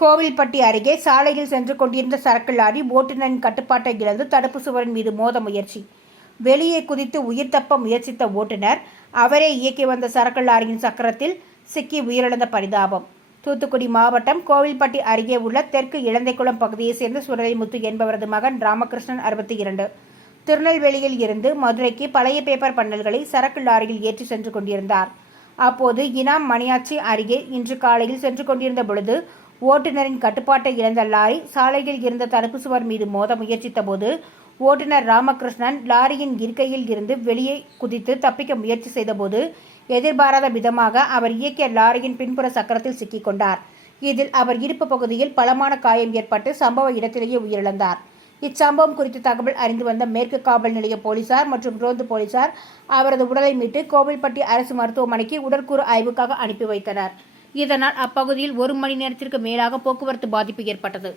கோவில்பட்டி அருகே சாலையில் சென்று கொண்டிருந்த சரக்கு லாரி ஓட்டுநரின் கட்டுப்பாட்டை இழந்து தடுப்பு சுவரின் மீது மோத முயற்சி. வெளியே குதித்து உயிர் தப்ப முயற்சித்த ஓட்டுநர் அவரே இயக்கி வந்த சரக்கு லாரியின் சக்கரத்தில் சிக்கி உயிரிழந்த பரிதாபம். தூத்துக்குடி மாவட்டம் கோவில்பட்டி அருகே உள்ள தெற்கு இளந்தைக்குளம் பகுதியைச் சேர்ந்த சுடலைமுத்து என்பவரது மகன் ராமகிருஷ்ணன் அறுபத்தி இரண்டு. திருநெல்வேலியில் இருந்து மதுரைக்கு பழைய பேப்பர் பண்டல்களை சரக்கு லாரியில் ஏற்றி சென்று கொண்டிருந்தார். அப்போது இனாம் மணியாச்சி அருகே இன்று காலையில் சென்று கொண்டிருந்த பொழுது ஓட்டுநரின் கட்டுப்பாட்டை இழந்த லாரி சாலையில் இருந்த தடுப்பு சுவர் மீது மோத முயற்சித்த போது ஓட்டுநர் ராமகிருஷ்ணன் லாரியின் இருக்கையில் இருந்து வெளியே குதித்து தப்பிக்க முயற்சி செய்தபோது எதிர்பாராத விதமாக அவர் இயக்கிய லாரியின் பின்புற சக்கரத்தில் சிக்கிக்கொண்டார் இதில் அவர் இருப்பு பகுதியில் பலமான காயம் ஏற்பட்டு சம்பவ இடத்திலேயே உயிரிழந்தார். இச்சம்பவம் குறித்து தகவல் அறிந்து வந்த மேற்கு காவல் நிலைய போலீசார் மற்றும் ரோந்து போலீசார் அவரது உடலை மீட்டு கோவில்பட்டி அரசு மருத்துவமனைக்கு உடற்கூறு ஆய்வுக்காக அனுப்பி வைத்தனர். இதனால் அப்பகுதியில் ஒரு மணி நேரத்திற்கு மேலாக போக்குவரத்து பாதிப்பு ஏற்பட்டது.